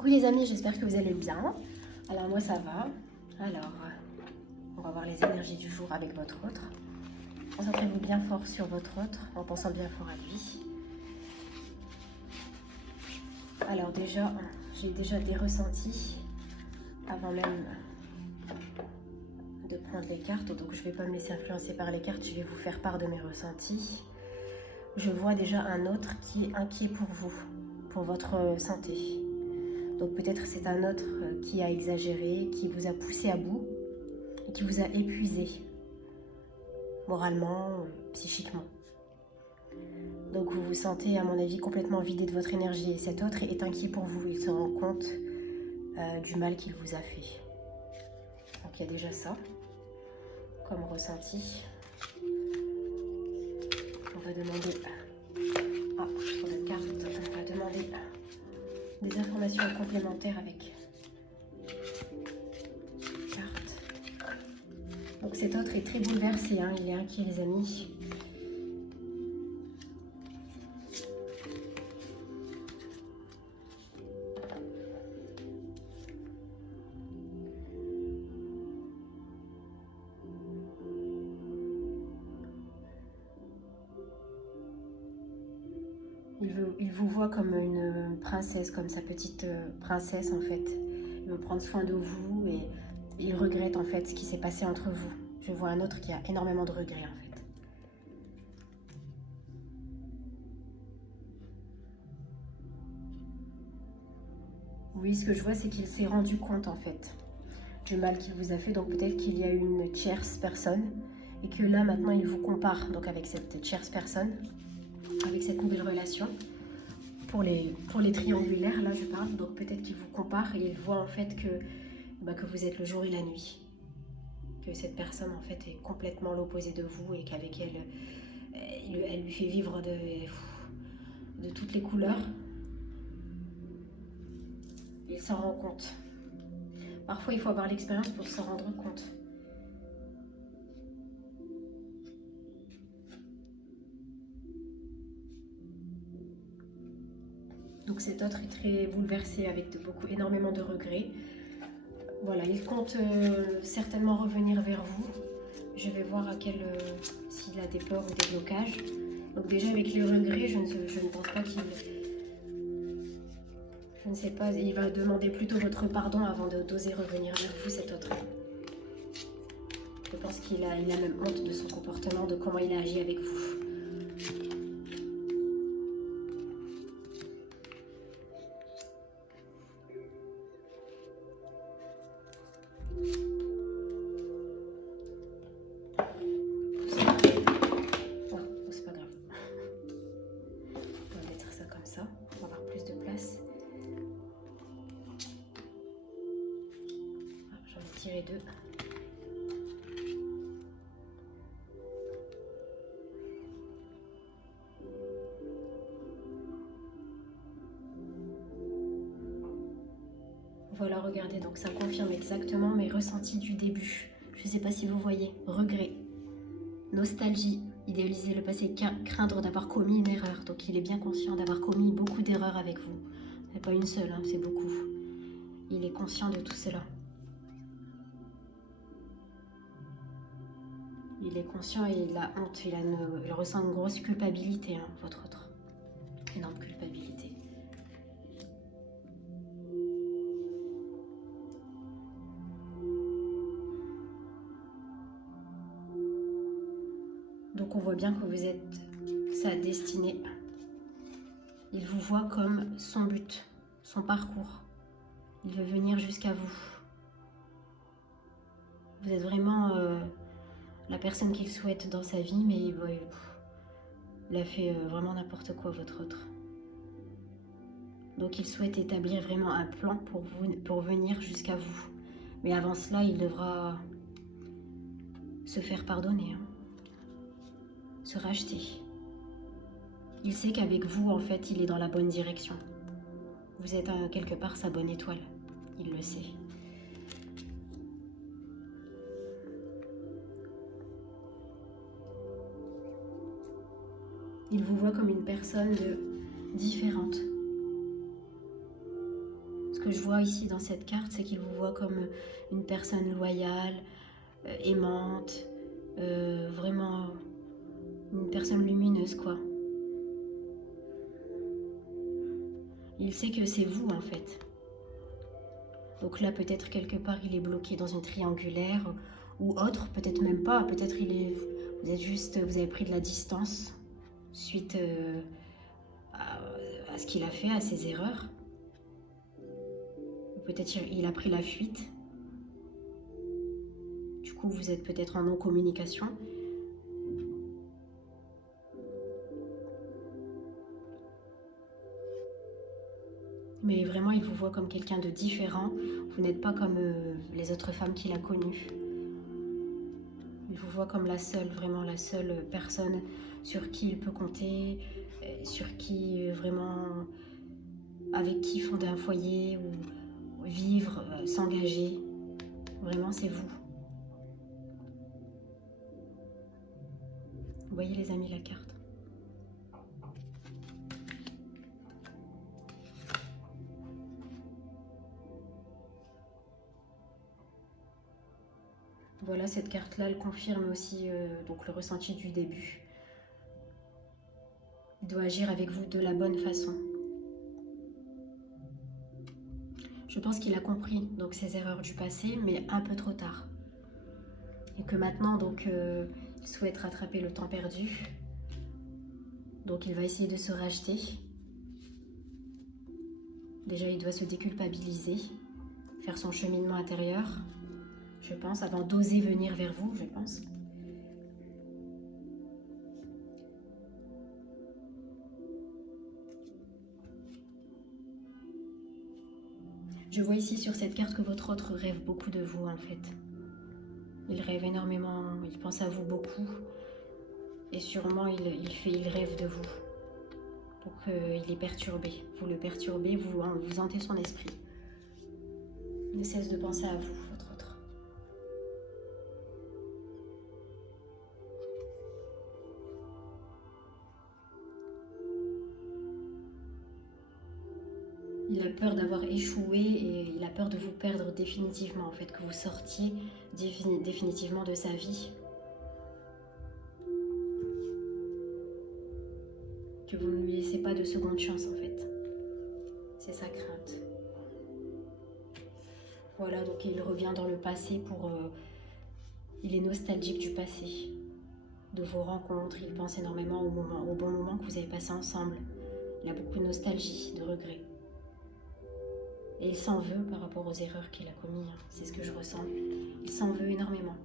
Coucou les amis, j'espère que vous allez bien. Alors moi ça va. Alors, on va voir les énergies du jour avec votre autre. Concentrez-vous bien fort sur votre autre en pensant bien fort à lui. Alors déjà, j'ai déjà des ressentis avant même de prendre les cartes. Donc je ne vais pas me laisser influencer par les cartes, je vais vous faire part de mes ressentis. Je vois déjà un autre qui est inquiet pour vous, pour votre santé. Donc peut-être c'est un autre qui a exagéré, qui vous a poussé à bout et qui vous a épuisé, moralement, psychiquement. Donc vous vous sentez, à mon avis, complètement vidé de votre énergie et cet autre est inquiet pour vous. Il se rend compte du mal qu'il vous a fait. Donc il y a déjà ça comme ressenti. On va demander sur la carte, on va demander des informations complémentaires avec carte. Donc cet autre est très bouleversé, hein, il est inquiet les amis. Il vous voit comme une princesse, comme sa petite princesse en fait. Il veut prendre soin de vous et il regrette en fait ce qui s'est passé entre vous. Je vois un autre qui a énormément de regrets en fait. Oui, ce que je vois c'est qu'il s'est rendu compte en fait du mal qu'il vous a fait. Donc peut-être qu'il y a une tierce personne et que là maintenant il vous compare donc avec cette tierce personne, avec cette nouvelle relation. Pour les triangulaires, là je parle, donc peut-être qu'il vous compare et il voit en fait que vous êtes le jour et la nuit. Que cette personne en fait est complètement l'opposé de vous et qu'avec elle, elle lui fait vivre de toutes les couleurs. Il s'en rend compte. Parfois il faut avoir l'expérience pour s'en rendre compte. Donc cet autre est très bouleversé avec énormément de regrets. Voilà, il compte certainement revenir vers vous. Je vais voir s'il a des peurs ou des blocages. Donc déjà avec les regrets, je ne pense pas qu'il... Je ne sais pas, il va demander plutôt votre pardon avant d'oser revenir vers vous, cet autre. Je pense qu'il a même honte de son comportement, de comment il a agi avec vous. Tirer deux. Voilà, regardez, donc ça confirme exactement mes ressentis du début. Je ne sais pas si vous voyez. Regret, nostalgie, idéaliser le passé, craindre d'avoir commis une erreur. Donc il est bien conscient d'avoir commis beaucoup d'erreurs avec vous. C'est pas une seule, hein, c'est beaucoup. Il est conscient de tout cela. Il est conscient et il a honte, il ressent une grosse culpabilité, hein, votre autre. Énorme culpabilité. Donc on voit bien que vous êtes sa destinée. Il vous voit comme son but, son parcours. Il veut venir jusqu'à vous. Vous êtes vraiment la personne qu'il souhaite dans sa vie, mais il a fait vraiment n'importe quoi, votre autre. Donc il souhaite établir vraiment un plan pour venir jusqu'à vous. Mais avant cela, il devra se faire pardonner, hein, se racheter. Il sait qu'avec vous, en fait, il est dans la bonne direction. Vous êtes quelque part sa bonne étoile. Il le sait. Il vous voit comme une personne différente. Ce que je vois ici dans cette carte, c'est qu'il vous voit comme une personne loyale, aimante, vraiment une personne lumineuse, quoi. Il sait que c'est vous, en fait. Donc là, peut-être quelque part, il est bloqué dans une triangulaire ou autre, peut-être même pas. Peut-être vous êtes juste, vous avez pris de la distance suite à ce qu'il a fait, à ses erreurs. Peut-être il a pris la fuite. Du coup, vous êtes peut-être en non-communication. Mais vraiment, il vous voit comme quelqu'un de différent. Vous n'êtes pas comme les autres femmes qu'il a connues. Il vous voit comme la seule, vraiment la seule personne sur qui il peut compter, sur qui vraiment, avec qui fonder un foyer ou vivre, s'engager. Vraiment, c'est vous. Vous voyez les amis, la carte. Voilà, cette carte-là, elle confirme aussi donc le ressenti du début. Il doit agir avec vous de la bonne façon. Je pense qu'il a compris donc ses erreurs du passé, mais un peu trop tard. Et que maintenant, donc, il souhaite rattraper le temps perdu. Donc, il va essayer de se racheter. Déjà, il doit se déculpabiliser, faire son cheminement intérieur, je pense, avant d'oser venir vers vous, je pense. Je vois ici sur cette carte que votre autre rêve beaucoup de vous, en fait. Il rêve énormément, il pense à vous beaucoup. Et sûrement, il rêve de vous. Donc, il est perturbé. Vous le perturbez, vous hantez son esprit. Il ne cesse de penser à vous, votre autre. Il a peur d'avoir échoué et il a peur de vous perdre définitivement, en fait, que vous sortiez définitivement de sa vie. Que vous ne lui laissez pas de seconde chance, en fait. C'est sa crainte. Voilà, donc il revient dans le passé pour... il est nostalgique du passé, de vos rencontres. Il pense énormément au bon moment que vous avez passé ensemble. Il a beaucoup de nostalgie, de regrets. Et il s'en veut par rapport aux erreurs qu'il a commises. C'est ce que je ressens. Il s'en veut énormément.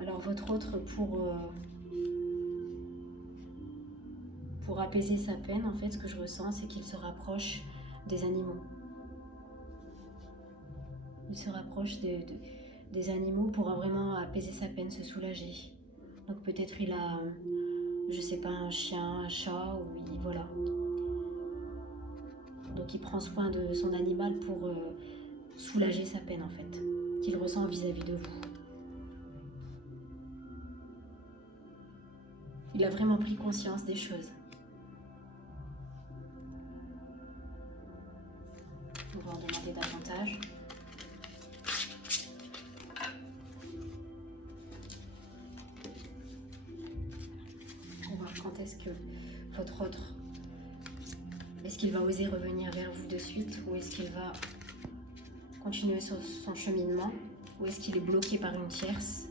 Alors votre autre, pour apaiser sa peine, en fait, ce que je ressens, c'est qu'il se rapproche des animaux. Il se rapproche des animaux pour vraiment apaiser sa peine, se soulager. Donc peut-être il a, je sais pas, un chien, un chat, ou voilà. Donc il prend soin de son animal pour soulager sa peine, en fait, qu'il ressent vis-à-vis de vous. Il a vraiment pris conscience des choses. On va en demander davantage. On va voir quand est-ce que votre autre, est-ce qu'il va oser revenir vers vous de suite, ou est-ce qu'il va continuer sur son cheminement, ou est-ce qu'il est bloqué par une tierce.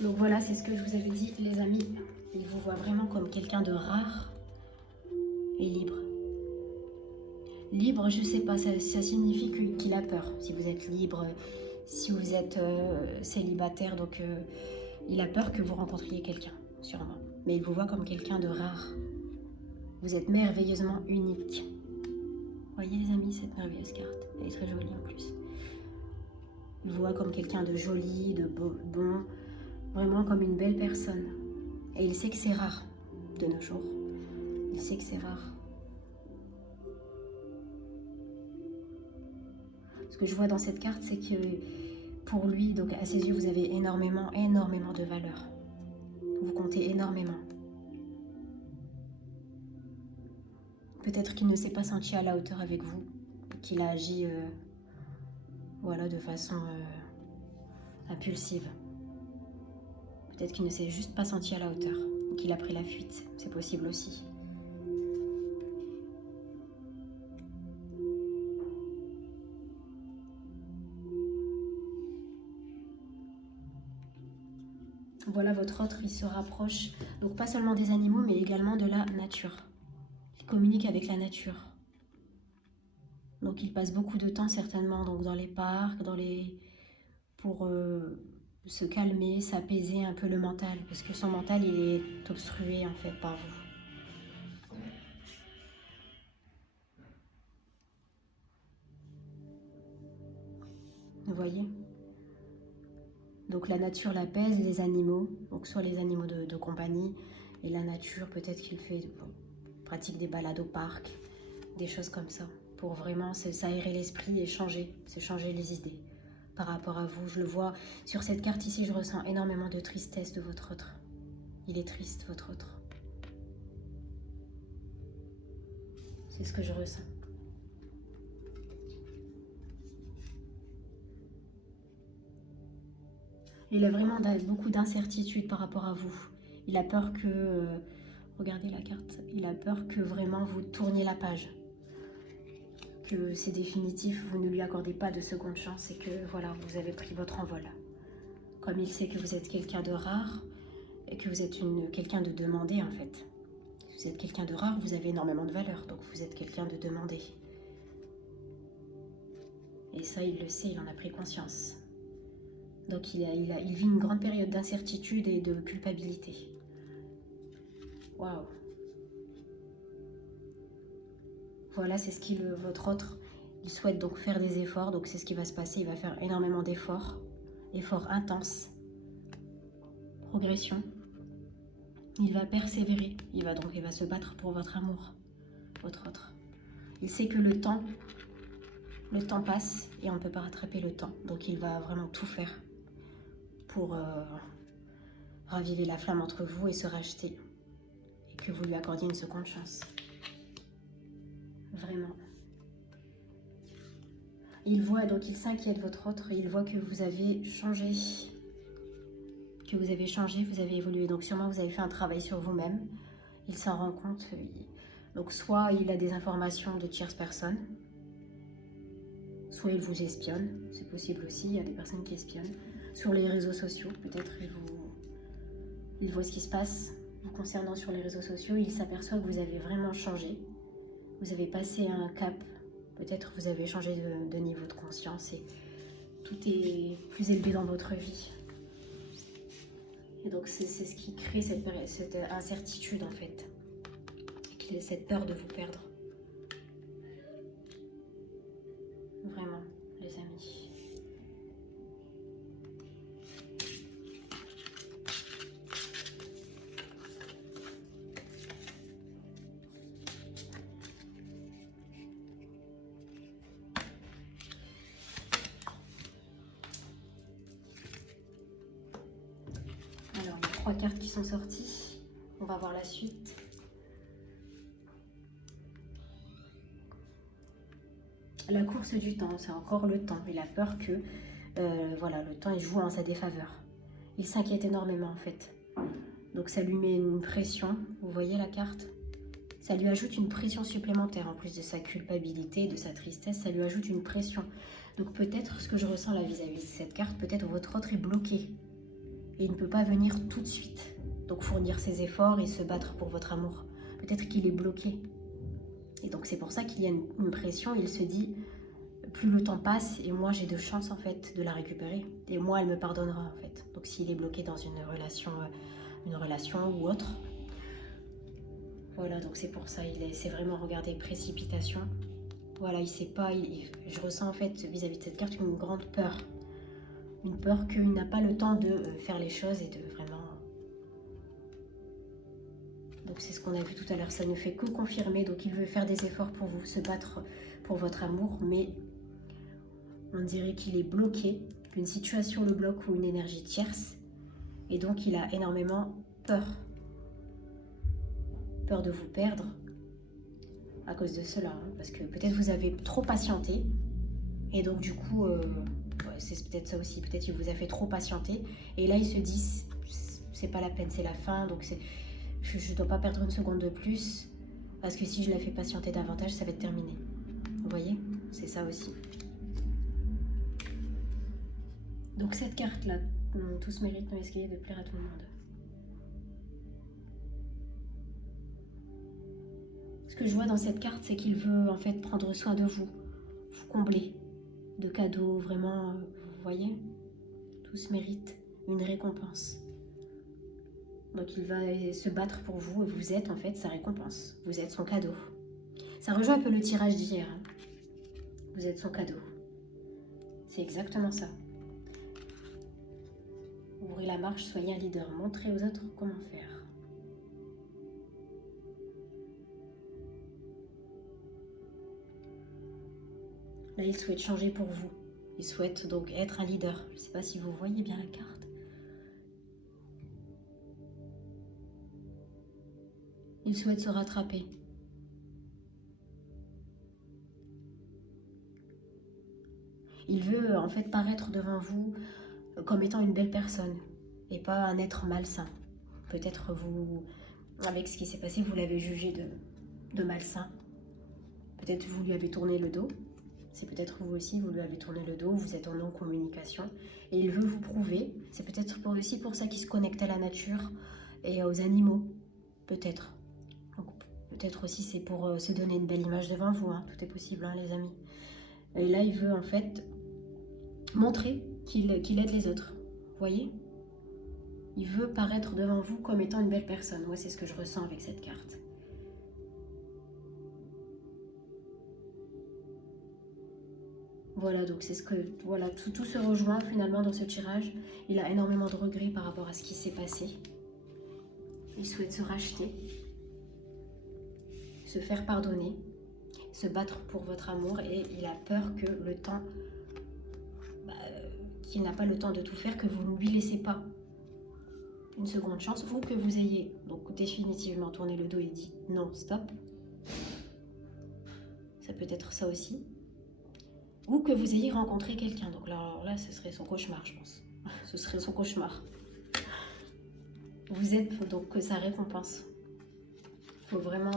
Donc voilà, c'est ce que je vous avais dit, les amis. Il vous voit vraiment comme quelqu'un de rare et libre. Libre, je sais pas, ça signifie qu'il a peur. Si vous êtes libre, si vous êtes célibataire, donc il a peur que vous rencontriez quelqu'un, sûrement. Mais il vous voit comme quelqu'un de rare. Vous êtes merveilleusement unique. Voyez les amis, cette merveilleuse carte, elle est très jolie en plus. Il vous voit comme quelqu'un de joli, de bon, vraiment comme une belle personne. Et il sait que c'est rare de nos jours. Il sait que c'est rare. Ce que je vois dans cette carte, c'est que pour lui, donc à ses yeux, vous avez énormément de valeur. Vous comptez énormément. Peut-être qu'il ne s'est pas senti à la hauteur avec vous, qu'il a agi voilà, de façon impulsive. Peut-être qu'il ne s'est juste pas senti à la hauteur, qu'il a pris la fuite. C'est possible aussi. Voilà, votre autre, il se rapproche, donc pas seulement des animaux, mais également de la nature. Il communique avec la nature. Donc il passe beaucoup de temps certainement donc dans les parcs, pour se calmer, s'apaiser un peu le mental, parce que son mental, il est obstrué en fait par vous. Vous voyez ? Donc la nature l'apaise, les animaux, donc soit les animaux de compagnie, et la nature, peut-être qu'il pratique des balades au parc, des choses comme ça, pour vraiment s'aérer l'esprit et se changer les idées par rapport à vous. Je le vois sur cette carte ici, je ressens énormément de tristesse de votre autre. Il est triste, votre autre. C'est ce que je ressens. Il a vraiment beaucoup d'incertitudes par rapport à vous. Il a peur que, regardez la carte, il a peur que vraiment vous tourniez la page. Que c'est définitif, vous ne lui accordez pas de seconde chance et que voilà, vous avez pris votre envol. Comme il sait que vous êtes quelqu'un de rare et que vous êtes quelqu'un de demandé en fait. Si vous êtes quelqu'un de rare, vous avez énormément de valeur, donc vous êtes quelqu'un de demandé. Et ça, il le sait, il en a pris conscience. Donc il vit une grande période d'incertitude et de culpabilité. Waouh! Voilà, c'est ce votre autre, il souhaite donc faire des efforts, donc c'est ce qui va se passer, il va faire énormément d'efforts, efforts intenses, progression. Il va persévérer, il va se battre pour votre amour, votre autre. Il sait que le temps passe et on ne peut pas rattraper le temps, donc il va vraiment tout faire pour raviver la flamme entre vous et se racheter, et que vous lui accordiez une seconde chance. Vraiment. Il voit, donc il s'inquiète votre autre, et il voit que vous avez changé, vous avez évolué. Donc sûrement vous avez fait un travail sur vous-même, il s'en rend compte. Donc soit il a des informations de tierces personnes, soit il vous espionne, c'est possible aussi, il y a des personnes qui espionnent. Sur les réseaux sociaux, peut-être il voit ce qui se passe vous concernant sur les réseaux sociaux, il s'aperçoit que vous avez vraiment changé. Vous avez passé un cap, peut-être vous avez changé de niveau de conscience et tout est plus élevé dans votre vie. Et donc c'est ce qui crée cette incertitude en fait, cette peur de vous perdre. Vraiment, les amis. Alors, il y a 3 cartes qui sont sorties. On va voir la suite. La course du temps, c'est encore le temps. Il a peur que voilà, le temps il joue en sa défaveur. Il s'inquiète énormément en fait. Donc ça lui met une pression. Vous voyez la carte? Ça lui ajoute une pression supplémentaire. En plus de sa culpabilité, de sa tristesse, ça lui ajoute une pression. Donc peut-être ce que je ressens là vis-à-vis de cette carte, peut-être votre autre est bloqué. Et il ne peut pas venir tout de suite. Donc fournir ses efforts et se battre pour votre amour. Peut-être qu'il est bloqué. Et donc c'est pour ça qu'il y a une pression. Il se dit, plus le temps passe et moi j'ai de chance en fait de la récupérer. Et moi elle me pardonnera en fait. Donc s'il est bloqué dans une relation ou autre. Voilà, donc c'est pour ça, c'est vraiment, regardez, précipitation. Voilà, il sait pas, je ressens en fait vis-à-vis de cette carte une grande peur. Une peur qu'il n'a pas le temps de faire les choses et de vraiment... Donc c'est ce qu'on a vu tout à l'heure, ça ne fait que confirmer. Donc il veut faire des efforts pour vous, se battre pour votre amour, mais on dirait qu'il est bloqué, qu'une situation le bloque ou une énergie tierce. Et donc il a énormément peur. Peur de vous perdre à cause de cela, hein, parce que peut-être vous avez trop patienté et donc du coup c'est peut-être ça aussi, peut-être il vous a fait trop patienter et là il se dit c'est pas la peine, c'est la fin, donc je dois pas perdre une seconde de plus parce que si je la fais patienter davantage ça va être terminé. Vous voyez, c'est ça aussi. Donc cette carte là, tous méritent nos escaliers de plaire à tout le monde. Ce que je vois dans cette carte, c'est qu'il veut en fait prendre soin de vous combler de cadeaux, vraiment, vous voyez, tous méritent une récompense. Donc il va se battre pour vous et vous êtes en fait sa récompense, vous êtes son cadeau. Ça rejoint un peu le tirage d'hier, hein. Vous êtes son cadeau, c'est exactement ça. Ouvrez la marche, soyez un leader, montrez aux autres comment faire. Là, il souhaite changer pour vous. Il souhaite donc être un leader. Je ne sais pas si vous voyez bien la carte. Il souhaite se rattraper. Il veut en fait paraître devant vous comme étant une belle personne et pas un être malsain. Peut-être vous, avec ce qui s'est passé, vous l'avez jugé de malsain. Peut-être vous lui avez tourné le dos. C'est peut-être vous aussi, vous lui avez tourné le dos, vous êtes en non-communication. Et il veut vous prouver, c'est peut-être aussi pour ça qu'il se connecte à la nature et aux animaux, peut-être. Peut-être aussi c'est pour se donner une belle image devant vous, hein. Tout est possible, hein, les amis. Et là, il veut en fait montrer qu'il aide les autres, vous voyez? Il veut paraître devant vous comme étant une belle personne. Moi, c'est ce que je ressens avec cette carte. Voilà, donc c'est ce que... Voilà, tout se rejoint finalement dans ce tirage. Il a énormément de regrets par rapport à ce qui s'est passé. Il souhaite se racheter, se faire pardonner, se battre pour votre amour et il a peur que le temps... qu'il n'a pas le temps de tout faire, que vous ne lui laissez pas une seconde chance ou que vous ayez donc définitivement tourné le dos et dit non, stop. Ça peut être ça aussi. Ou que vous ayez rencontré quelqu'un. Donc là, ce serait son cauchemar, je pense. Ce serait son cauchemar. Vous êtes donc sa récompense. Il faut vraiment...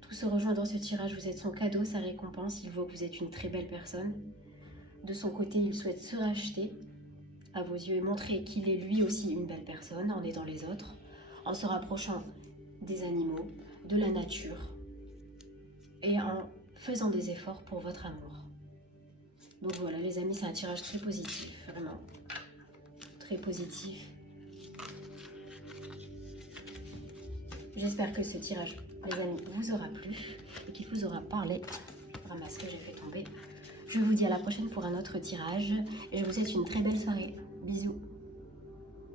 tout se rejoint dans ce tirage. Vous êtes son cadeau, sa récompense. Il voit que vous êtes une très belle personne. De son côté, il souhaite se racheter à vos yeux et montrer qu'il est lui aussi une belle personne en aidant les autres, en se rapprochant des animaux, de la nature et en faisant des efforts pour votre amour. Donc voilà les amis, c'est un tirage très positif, vraiment très positif. J'espère que ce tirage, les amis, vous aura plu et qu'il vous aura parlé. Je ramasse ce que j'ai fait tomber. Je vous dis à la prochaine pour un autre tirage et je vous souhaite une très belle soirée.